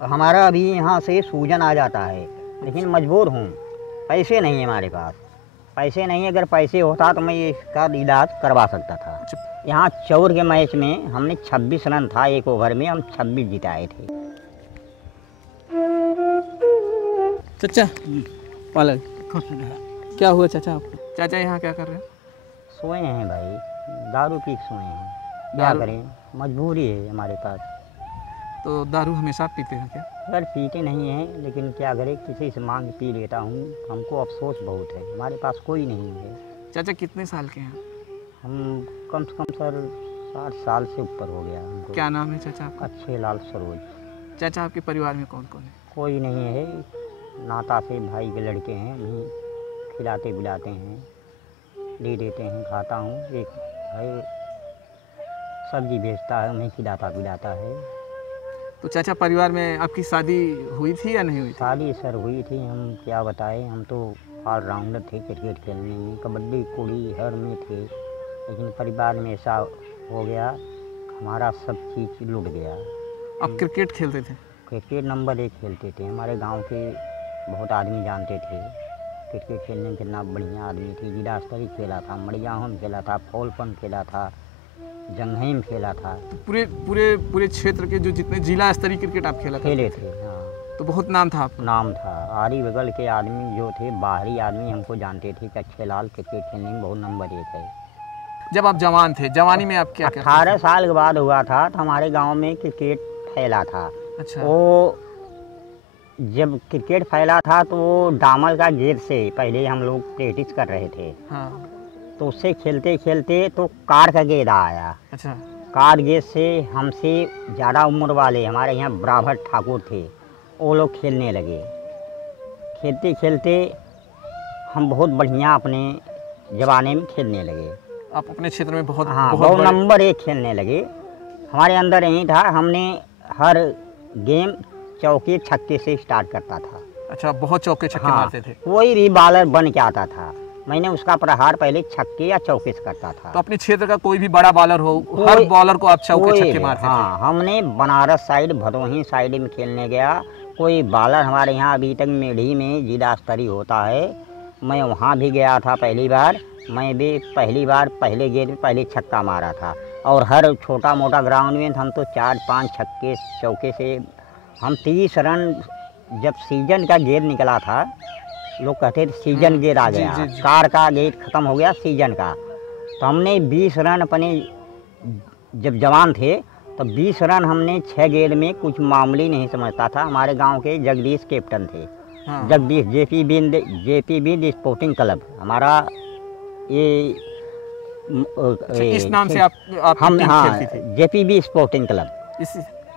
हमारा अभी यहाँ से सूजन आ जाता है, लेकिन मजबूर हूँ, पैसे नहीं है हमारे पास। पैसे नहीं, अगर पैसे होता तो मैं इसका इलाज करवा सकता था। यहाँ चौर के मैच में हमने 26 रन था एक ओवर में, हम 26 जिताए थे। चाचा पालक क्या हुआ चाचा आपको? चाचा यहाँ क्या कर रहे हैं? सोए हैं भाई, दारू पी के सोए हैं। क्या करें, मजबूरी है हमारे पास। तो दारू हमेशा पीते हैं क्या? अगर पीते नहीं हैं, लेकिन क्या करें, किसी से मांग पी लेता हूँ। हमको अफसोस बहुत है, हमारे पास कोई नहीं है। चाचा कितने साल के हैं? हम कम से कम सर 60 साल से ऊपर हो गया हमको। क्या नाम है चाचा आपका? अच्छे लाल सरोज। चाचा आपके परिवार में कौन कौन है? कोई नहीं है, नाता से भाई के लड़के हैं, उन्हीं खिलाते पिलाते हैं, दे देते हैं, खाता हूँ। एक भाई सब्जी बेचता है, उन्हें खिलाता पिलाता है। तो चाचा परिवार में आपकी शादी हुई थी या नहीं हुई थी? शादी सर हुई थी, हम क्या बताएं, हम तो ऑलराउंडर थे क्रिकेट खेलने में, कबड्डी कुड़ी हर में थे। लेकिन परिवार में ऐसा हो गया, हमारा सब चीज़ लुट गया। आप क्रिकेट खेलते थे? क्रिकेट नंबर 1 खेलते थे, हमारे गांव के बहुत आदमी जानते थे क्रिकेट खेलने में, कितना बढ़िया आदमी थे। जिला स्तरीय खेला था, मड़ियाहों में खेला था, फॉलपन खेला था, जंघई में खेला था। पूरे पूरे पूरे क्षेत्र के जो जितने जिला स्तरीय क्रिकेट आप खेले थे। हाँ, तो बहुत नाम था आपका? नाम था। आरी बगल के आदमी जो थे, बाहरी आदमी हमको जानते थे कि अच्छे लाल क्रिकेट खेलने में बहुत नंबर 1 है। जब आप जवान थे, जवानी में आप क्या 18 साल के बाद हुआ था, तो हमारे गांव में क्रिकेट फैला था। अच्छा। वो जब क्रिकेट फैला था तो वो डामर का गेंद से पहले हम लोग प्रैक्टिस कर रहे थे। हाँ। तो उससे खेलते खेलते तो कार का गेंद आया। अच्छा। कार गेंद से हमसे ज़्यादा उम्र वाले हमारे यहाँ बराबर ठाकुर थे, वो लोग खेलने लगे। खेलते खेलते हम बहुत बढ़िया अपने जमाने में खेलने लगे। आप अपने क्षेत्र में बहुत बहुत नंबर 1 खेलने लगे। हमारे अंदर यही था, हमने हर गेम चौके छक्के से स्टार्ट करता था। अच्छा, बहुत चौके छक्के मारते थे? कोई भी बॉलर बन के आता था, मैंने उसका प्रहार पहले छक्के या चौके से करता था। तो अपने क्षेत्र का कोई भी बड़ा बॉलर हो, हर बॉलर को आप चौके छक्के मारते थे? हाँ, हमने बनारस साइड, भदोही साइड में खेलने गया। कोई बॉलर हमारे यहाँ अभी तक मेढ़ी में जिला स्तरीय होता है, मैं वहाँ भी गया था पहली बार। मैं भी पहली बार पहले गेंद में पहले छक्का मारा था। और हर छोटा मोटा ग्राउंड में हम तो 4-5 छक्के चौके से हम 30 रन। जब सीजन का गेंद निकला था, लोग कहते थे सीजन गेंद आ गया। कार का गेंद ख़त्म हो गया सीजन का, तो हमने 20 रन अपने, जब जवान थे तो 20 रन हमने 6 गेंद में, कुछ मामूली नहीं समझता था। हमारे गांव के जगदीश कैप्टन थे। हाँ। जगदीश जेपी बिंद स्पोर्टिंग क्लब हमारा, ये इस नाम से आप हम खेलती थी? JP sporting club.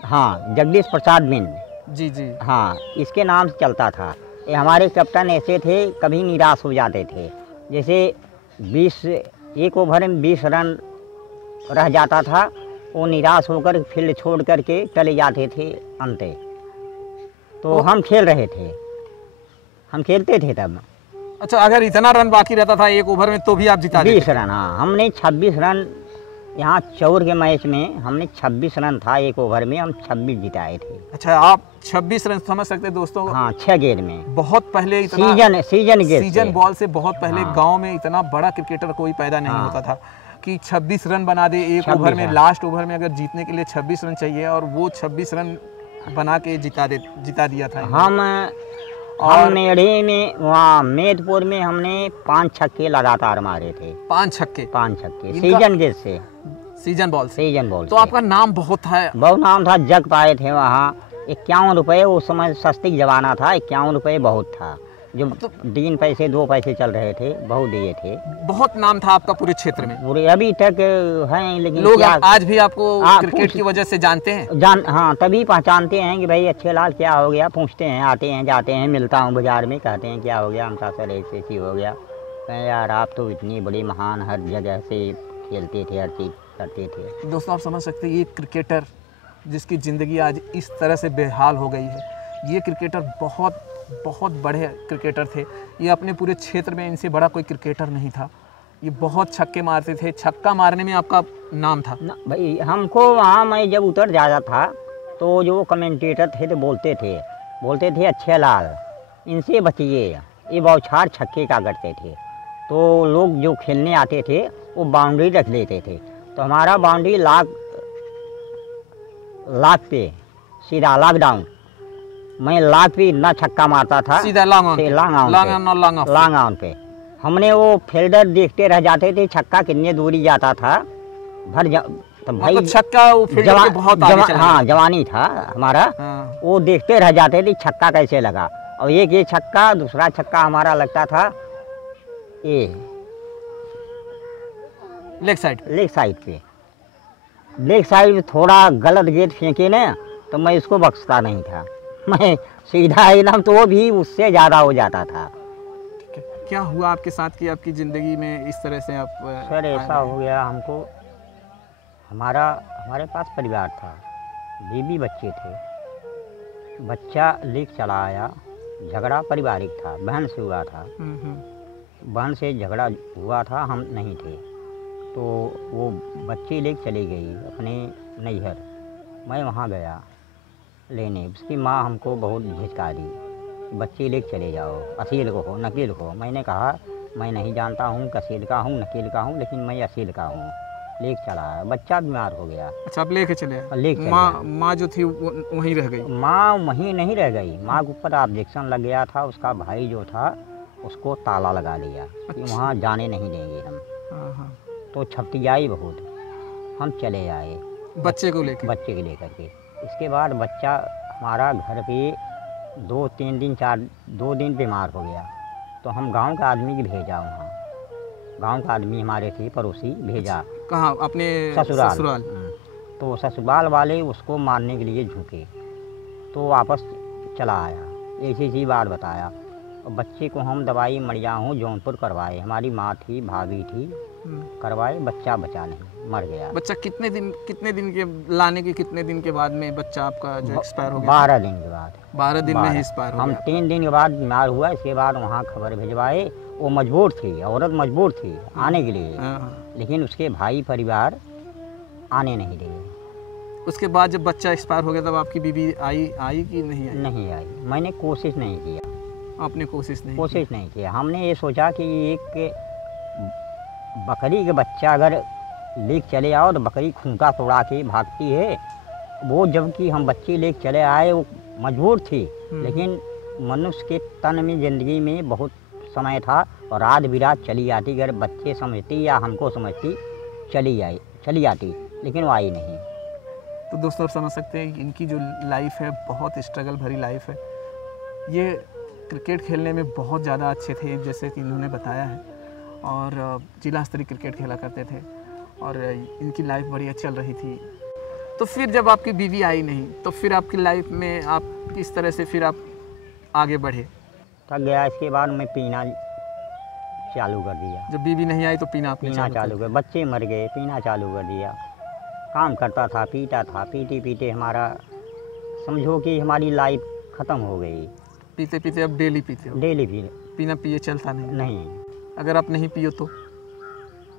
हाँ, जगदीश प्रसाद बिंद। जी जी। हाँ, इसके नाम से चलता था। ये हमारे कैप्टन ऐसे थे, कभी निराश हो जाते थे। जैसे 20 एक ओवर में 20 रन रह जाता था, वो निराश होकर फील्ड छोड़ करके चले जाते थे अंते। तो हम खेल रहे थे, हम खेलते थे तब। अच्छा, अगर इतना रन बाकी रहता था एक ओवर में तो भी आप जिता देते? 20 रन, हाँ। हमने 26 रन, यहाँ चौर के मैच में हमने 26 रन था एक ओवर में, हम 26 जिताए थे। अच्छा, आप 26 रन समझ सकते हैं दोस्तों? हाँ, 6 गेंद में। बहुत पहले इतना सीजन बॉल से बहुत पहले हाँ। गांव में इतना बड़ा क्रिकेटर कोई पैदा नहीं होता था कि 26 रन बना दे एक ओवर में। लास्ट ओवर में अगर जीतने के लिए 26 रन चाहिए, और वो 26 रन बना के जिता दिया था। हम मेढ़े में, वहाँ मेदपुर में हमने 5 छक्के लगातार मारे थे। 5 छक्के सीजन गेंद से, सीजन बॉल। तो आपका नाम बहुत है? बहुत नाम था, जग पाए थे वहाँ। 51 रुपये उस समय सस्ती जमाना था, 51 रुपये बहुत था। जो तो 3 पैसे 2 पैसे चल रहे थे, बहुत दिए थे। बहुत नाम था आपका पूरे क्षेत्र में? पूरे अभी तक हैं, लेकिन लोग आज भी आपको क्रिकेट की वजह से जानते हैं? हाँ, तभी पहचानते हैं कि भाई अच्छे लाल क्या हो गया। पूछते हैं, आते हैं जाते हैं, मिलता हूँ बाजार में, कहते हैं क्या हो गया, हमका सर ऐसे हो गया। कहें यार आप तो इतनी बड़ी महान, हर जगह से खेलते थे, हर चीज़ करते थे। दोस्तों, आप समझ सकते हैं, ये क्रिकेटर जिसकी ज़िंदगी आज इस तरह से बेहाल हो गई है, ये क्रिकेटर बहुत बड़े क्रिकेटर थे। ये अपने पूरे क्षेत्र में इनसे बड़ा कोई क्रिकेटर नहीं था। ये बहुत छक्के मारते थे। छक्का मारने में आपका नाम था ना भाई। हमको वहाँ, मैं जब उतर जाता था तो जो कमेंटेटर थे तो बोलते थे अच्छे लाल इनसे बचिए, ये बौछार छक्के का करते थे। तो लोग जो खेलने आते थे वो बाउंड्री रख लेते थे, तो हमारा बाउंड्री लाख पे सीधा लॉकडाउन, मैं लाख पे इतना छक्का मारता था सीधा लॉन्ग आउट पे। हमने वो फील्डर देखते रह जाते थे छक्का कितने दूरी जाता था तो भाई छक्का वो फील्डर के बहुत आगे चला। हाँ जवानी था हमारा। हाँ। वो देखते रह जाते थे छक्का कैसे लगा, और एक ये छक्का दूसरा छक्का हमारा लगता था ये लेग साइड पे थोड़ा गलत गेंद फेंके ना तो मैं इसको बख्शता नहीं था, मैं सीधा एकदम, तो वो भी उससे ज़्यादा हो जाता था। ठीक है, क्या हुआ आपके साथ कि आपकी ज़िंदगी में इस तरह से आप सर ऐसा हो गया हमको, हमारे पास परिवार था, बीवी बच्चे थे, बच्चा लेके चला आया, झगड़ा पारिवारिक था, बहन से हुआ था, बहन से झगड़ा हुआ था, हम नहीं थे, तो वो बच्ची लेके चली गई अपने नैहर। मैं वहाँ गया लेने, उसकी माँ हमको बहुत झिझकारी, बच्ची लेके चले जाओ, असील को हो नकील को। मैंने कहा मैं नहीं जानता हूँ कसील का हूँ नकील का हूँ, लेकिन मैं असील का हूँ। लेके चला आया, बच्चा बीमार हो गया। अच्छा, आप लेके चले? माँ जो थी वो वहीं रह गई? माँ वहीं नहीं रह गई, माँ के ऊपर ऑब्जेक्शन लग गया था, उसका भाई जो था उसको ताला लगा दिया कि वहाँ जाने नहीं देंगे हम। तो छपटियाई बहुत, हम चले आए बच्चे को लेकर के। इसके बाद बच्चा हमारा घर पे 2 दिन बीमार हो गया, तो हम गांव का आदमी की भेजा वहाँ, गांव का आदमी हमारे थे पड़ोसी भेजा। कहाँ? अपने ससुराल। तो ससुराल वाले उसको मारने के लिए झुके, तो वापस चला आया, ऐसी बात बताया। और बच्चे को हम दवाई मरिया हूँ जौनपुर करवाए, हमारी माँ थी भाभी थी, करवाए, बच्चा बचा नहीं, मर गया। बच्चा कितने दिन के लाने के कितने दिन के बाद में बच्चा आपका जो एक्सपायर हो गया? 12 दिन के बाद। 12 दिन में ही एक्सपायर हो गया। हम 3 दिन के बाद बीमार हुआ, इसके बाद वहाँ खबर भिजवाए। वो मजबूर थी, औरत मजबूर थी आने के लिए, लेकिन उसके भाई परिवार आने नहीं दिए। उसके बाद जब बच्चा एक्सपायर हो गया तब आपकी बीवी आई कि नहीं आई? नहीं आई, मैंने कोशिश नहीं किया। आपने कोशिश नहीं किया। हमने ये सोचा कि एक बकरी का बच्चा अगर लेके चले आओ तो बकरी खूंटा तोड़ा के भागती है, वो जबकि हम बच्चे लेके चले आए, वो मजबूर थी, लेकिन मनुष्य के तन में ज़िंदगी में बहुत समय था, और रात बिरात चली आती, अगर बच्चे समझती या हमको समझती चली आती, लेकिन वो आई नहीं। तो दोस्तों, आप समझ सकते हैं इनकी जो लाइफ है बहुत स्ट्रगल भरी लाइफ है। ये क्रिकेट खेलने में बहुत ज़्यादा अच्छे थे, जैसे कि इन्होंने बताया है, और जिला स्तरीय क्रिकेट खेला करते थे, और इनकी लाइफ बढ़िया चल रही थी। तो फिर जब आपकी बीवी आई नहीं, तो फिर आपकी लाइफ में आप किस तरह से फिर आप आगे बढ़े? थक गया, इसके बाद मैं पीना चालू कर दिया। जब बीवी नहीं आई तो पीना चालू कर, बच्चे मर गए, पीना चालू कर दिया। काम करता था, पीता था, पीते हमारा समझो कि हमारी लाइफ ख़त्म हो गई। पीते अब डेली पीते हो? डेली पीना पिए चलता नहीं? अगर आप नहीं पियो तो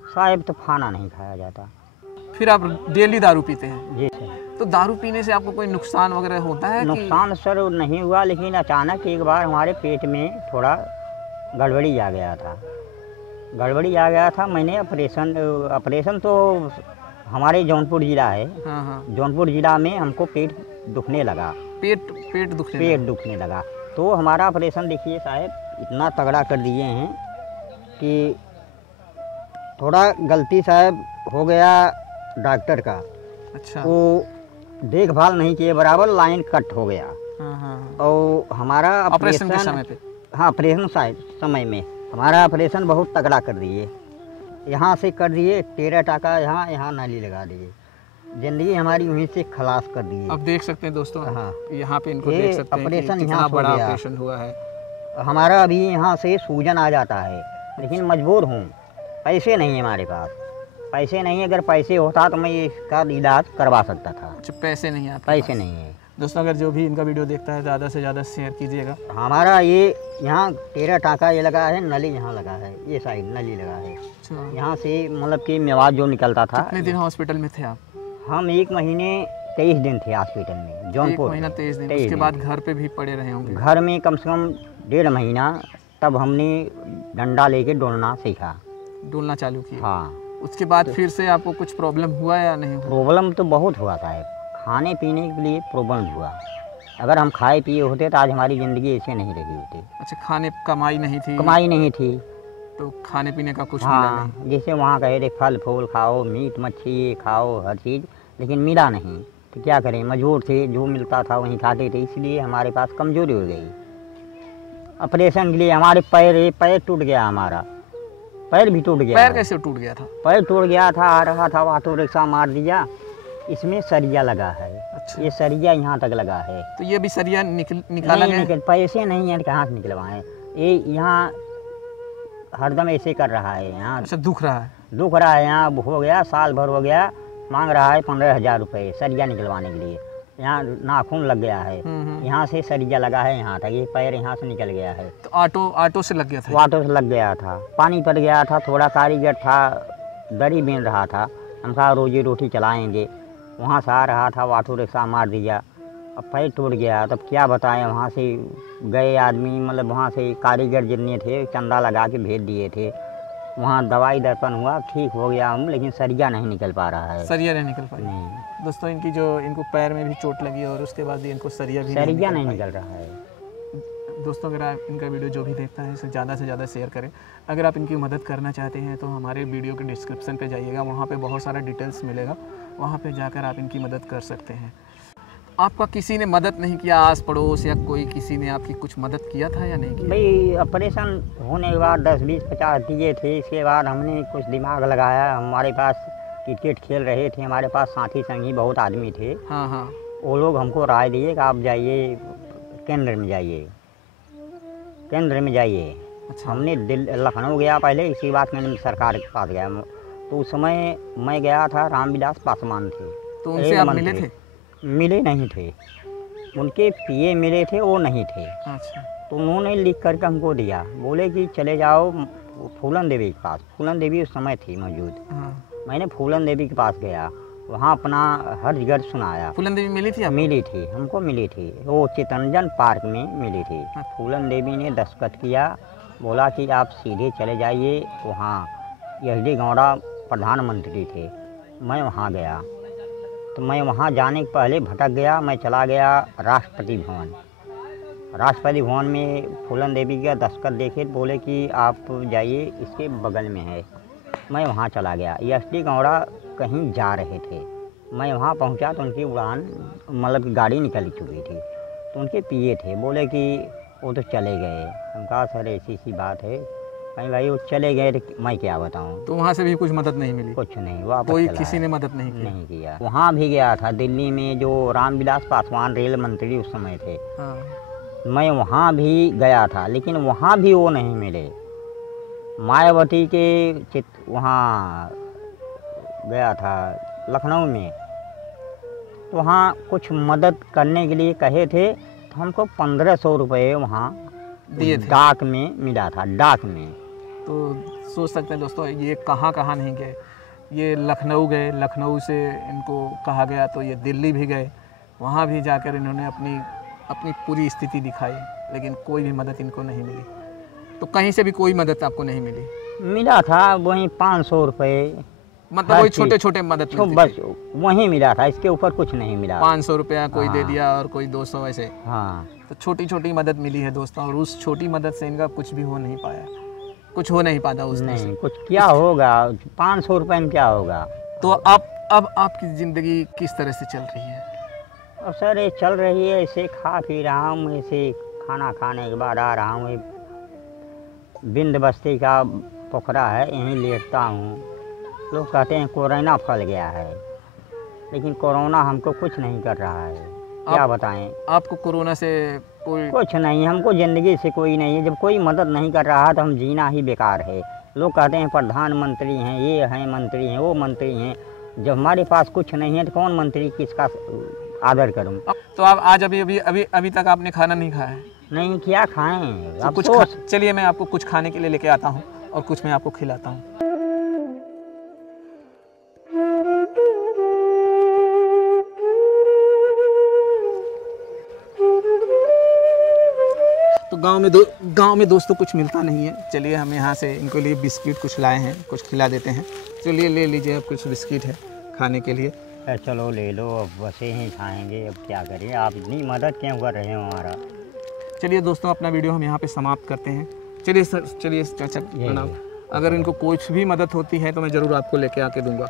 साहब तो खाना नहीं खाया जाता। फिर आप डेली दारू पीते हैं? जी सर। तो दारू पीने से आपको कोई नुकसान वगैरह होता है? नुकसान सर नहीं हुआ, लेकिन अचानक एक बार हमारे पेट में थोड़ा गड़बड़ी आ गया था। मैंने ऑपरेशन तो हमारे जौनपुर ज़िला है। जौनपुर ज़िला में हमको पेट दुखने लगा। पेट दुखने लगा, तो हमारा ऑपरेशन देखिए साहब इतना तगड़ा कर दिए हैं कि थोड़ा गलती साहब हो गया डॉक्टर का। अच्छा। वो देखभाल नहीं किए बराबर, लाइन कट हो गया। और हमारा ऑपरेशन के समय पे? हाँ, ऑपरेशन समय में हमारा ऑपरेशन बहुत तगड़ा कर दिए। यहाँ से कर दिए 13 टाका, यहाँ नाली लगा दिए, ज़िंदगी हमारी वहीं से खलास कर दी। अब देख सकते हैं दोस्तों, हाँ, यहाँ पे इनको देख सकते हैं ऑपरेशन कितना बड़ा ऑपरेशन हुआ है। हमारा अभी यहाँ से सूजन आ जाता है, लेकिन मजबूर हूँ, पैसे नहीं है हमारे पास। पैसे नहीं, अगर पैसे होता तो मैं इसका इलाज करवा सकता था। अच्छा, पैसे नहीं है? पैसे नहीं है। दोस्तों, अगर जो भी इनका वीडियो देखता है ज़्यादा से ज़्यादा शेयर कीजिएगा। हमारा ये यहाँ 13 टाका ये लगा है, नली यहाँ लगा है, ये साइड नली लगा है। अच्छा। यहाँ से मतलब कि मेवाड़ जो निकलता था। कितने दिन हॉस्पिटल में थे आप? हम 1 महीने 23 दिन थे हॉस्पिटल में, जौनपुर। 1 महीना 23 दिन। उसके बाद घर पे भी पड़े रहे होंगे? घर में कम से कम 1.5 महीना, तब हमने डंडा लेके डोलना सीखा, डोलना चालू किया। हाँ। उसके बाद फिर से आपको कुछ प्रॉब्लम हुआ या नहीं हुआ? प्रॉब्लम तो बहुत हुआ था, खाने पीने के लिए प्रॉब्लम हुआ। अगर हम खाए पिए होते तो आज हमारी ज़िंदगी ऐसे नहीं रही होती। अच्छा, खाने कमाई नहीं थी? कमाई नहीं थी तो खाने पीने का कुछ हाँ, मिला नहीं? जैसे वहाँ कहे थे फल फूल खाओ, मीट मच्छी ये खाओ, हर चीज़, लेकिन मिला नहीं। तो क्या करें, मजबूर थे, जो मिलता था वहीं खाते थे, इसलिए हमारे पास कमज़ोरी हो गई। ऑपरेशन के लिए हमारे पैर टूट गया, हमारा पैर भी टूट गया। पैर कैसे टूट गया था? पैर टूट गया था, आ रहा था, ऑटो रिक्शा मार दिया, इसमें सरिया लगा है। अच्छा। ये सरिया यहाँ तक लगा है। तो ये भी सरिया निकाला गया? निकल, पैसे नहीं है, कहाँ से निकलवाएं। ये यहाँ हरदम ऐसे कर रहा है यहाँ। अच्छा, दुख रहा है? दुख रहा है यहाँ, हो गया साल भर हो गया, मांग रहा है 15,000 रुपये सरिया निकलवाने के लिए। यहाँ नाखून लग गया है, यहाँ से सरिया लगा है यहाँ तक, ये पैर यहाँ से निकल गया है। तो ऑटो से लग गया था? ऑटो से लग गया था, पानी पड़ गया था, थोड़ा कारीगर था, दरी बीन रहा था, हम कहा रोजी रोटी चलाएँगे, वहाँ से आ रहा था, ऑटो रिक्शा मार दिया, अब पैर टूट गया। तब क्या बताएं, वहाँ से गए आदमी, मतलब वहाँ से कारीगर जितने थे चंदा लगा के भेज दिए थे, वहाँ दवाई दर्पण हुआ, ठीक हो गया हम, लेकिन सरिया नहीं निकल पा रहा है। सरिया नहीं निकल पाई? नहीं दोस्तों, इनको पैर में भी चोट लगी और उसके बाद इनको सरिया नहीं निकल रहा है। दोस्तों, अगर आप इनका वीडियो जो भी देखता है इसे ज़्यादा से ज़्यादा शेयर करें। अगर आप इनकी मदद करना चाहते हैं तो हमारे वीडियो के डिस्क्रिप्शन पे जाइएगा, वहाँ पे बहुत सारा डिटेल्स मिलेगा, वहाँ पे जाकर आप इनकी मदद कर सकते हैं। आपका किसी ने मदद नहीं किया, आस पड़ोस या कोई किसी ने आपकी कुछ मदद किया था या नहीं किया? भाई ऑपरेशन होने के बाद 10, 20, 50 दिए थे, इसके बाद हमने कुछ दिमाग लगाया। हमारे पास क्रिकेट खेल रहे थे, हमारे पास साथी संगी बहुत आदमी थे। हाँ हाँ। वो लोग हमको राय दिए कि आप जाइए केंद्र में जाइए, केंद्र में जाइए। अच्छा। हमने लखनऊ गया पहले, इसी बात मैंने सरकार के पास गया। तो उस समय मैं गया था, रामविलास पासवान थे। तो उनसे आप मिले थे? मिले नहीं थे, उनके पीए मिले थे, वो नहीं थे। अच्छा। तो उन्होंने लिख करके हमको दिया, बोले कि चले जाओ फूलन देवी के पास। फूलन देवी उस समय थी मौजूद। हाँ। मैंने फूलन देवी के पास गया, वहाँ अपना हर जगह सुनाया। फूलन देवी मिली थी? मिली थी, हमको मिली थी, वो चितरंजन पार्क में मिली थी। फूलन देवी ने दस्तखत किया, बोला कि आप सीधे चले जाइए वहाँ। SD गौड़ा प्रधानमंत्री थे। मैं वहाँ गया, तो मैं वहाँ जाने के पहले भटक गया, मैं चला गया राष्ट्रपति भवन। राष्ट्रपति भवन में फूलन देवी का दस्तखत देखे, बोले कि आप जाइए, इसके बगल में है। मैं वहाँ चला गया, SD गौड़ा कहीं जा रहे थे। मैं वहाँ पहुँचा तो उनकी उड़ान, मतलब गाड़ी निकल चुकी थी। तो उनके पीए थे, बोले कि वो तो चले गए। हम कहा सर ऐसी सी बात है, कहीं भाई वो चले गए तो मैं क्या बताऊँ। तो वहाँ से भी कुछ मदद नहीं मिली? कुछ नहीं, वापस कोई किसी ने मदद नहीं की? नहीं किया। वहाँ भी गया था दिल्ली में, जो रामविलास पासवान रेल मंत्री उस समय थे। हाँ। मैं वहाँ भी गया था, लेकिन वहाँ भी वो नहीं मिले। मायावती के वहाँ गया था लखनऊ में, तो वहाँ कुछ मदद करने के लिए कहे थे, तो हमको 1500 रुपये वहाँ दिए थे। डाक में मिला था, डाक में। तो सोच सकते हैं दोस्तों, ये कहाँ कहाँ नहीं गए। ये लखनऊ गए, लखनऊ से इनको कहा गया तो ये दिल्ली भी गए, वहाँ भी जाकर इन्होंने अपनी पूरी स्थिति दिखाई, लेकिन कोई भी मदद इनको नहीं मिली। तो कहीं से भी कोई मदद आपको नहीं मिली? मिला था वहीं 500 रुपये, मतलब वही छोटे छोटे मदद बस वहीं मिला था, इसके ऊपर कुछ नहीं मिला। 500 रुपया कोई दे दिया और कोई 200 ऐसे। हाँ। तो छोटी छोटी मदद मिली है दोस्तों, और उस छोटी मदद से इनका कुछ भी हो नहीं पाया, कुछ हो नहीं पाता उसमें नहीं, कुछ क्या होगा, 500 रुपये में क्या होगा। तो अब आपकी ज़िंदगी किस तरह से चल रही है? अब सर ये चल रही है, ऐसे खा पी रहा हूँ, ऐसे खाना खाने के बाद आ रहा हूँ, बिंद बस्ती का पोखरा है, यहीं लेटता हूँ। लोग कहते हैं कोरोना फैल गया है, लेकिन कोरोना हमको कुछ नहीं कर रहा है, क्या बताएं। आपको कोरोना से कुछ नहीं, हमको ज़िंदगी से कोई नहीं है। जब कोई मदद नहीं कर रहा तो हम जीना ही बेकार है। लोग कहते हैं प्रधानमंत्री हैं, ये हैं मंत्री हैं, वो मंत्री हैं। जब हमारे पास कुछ नहीं है तो कौन मंत्री किसका आदर करूं। तो आप आज अभी तक आपने खाना नहीं खाया है? नहीं, क्या खाएं। तो कुछ चलिए मैं आपको कुछ खाने के लिए लेके आता हूँ और कुछ मैं आपको खिलाता हूँ। गांव में दोस्तों कुछ मिलता नहीं है। चलिए हम यहाँ से इनको लिए बिस्किट कुछ लाए हैं, कुछ खिला देते हैं। चलिए ले लीजिए, अब कुछ बिस्किट है खाने के लिए। चलो ले लो, अब बसे ही खाएंगे, अब क्या करें, आप इतनी मदद क्यों कर रहे हो हमारा। चलिए दोस्तों, अपना वीडियो हम यहाँ पे समाप्त करते हैं। चलिए सर, चलिए चाचा प्रणाम। अगर इनको कुछ भी मदद होती है तो मैं ज़रूर आपको लेके आके दूँगा।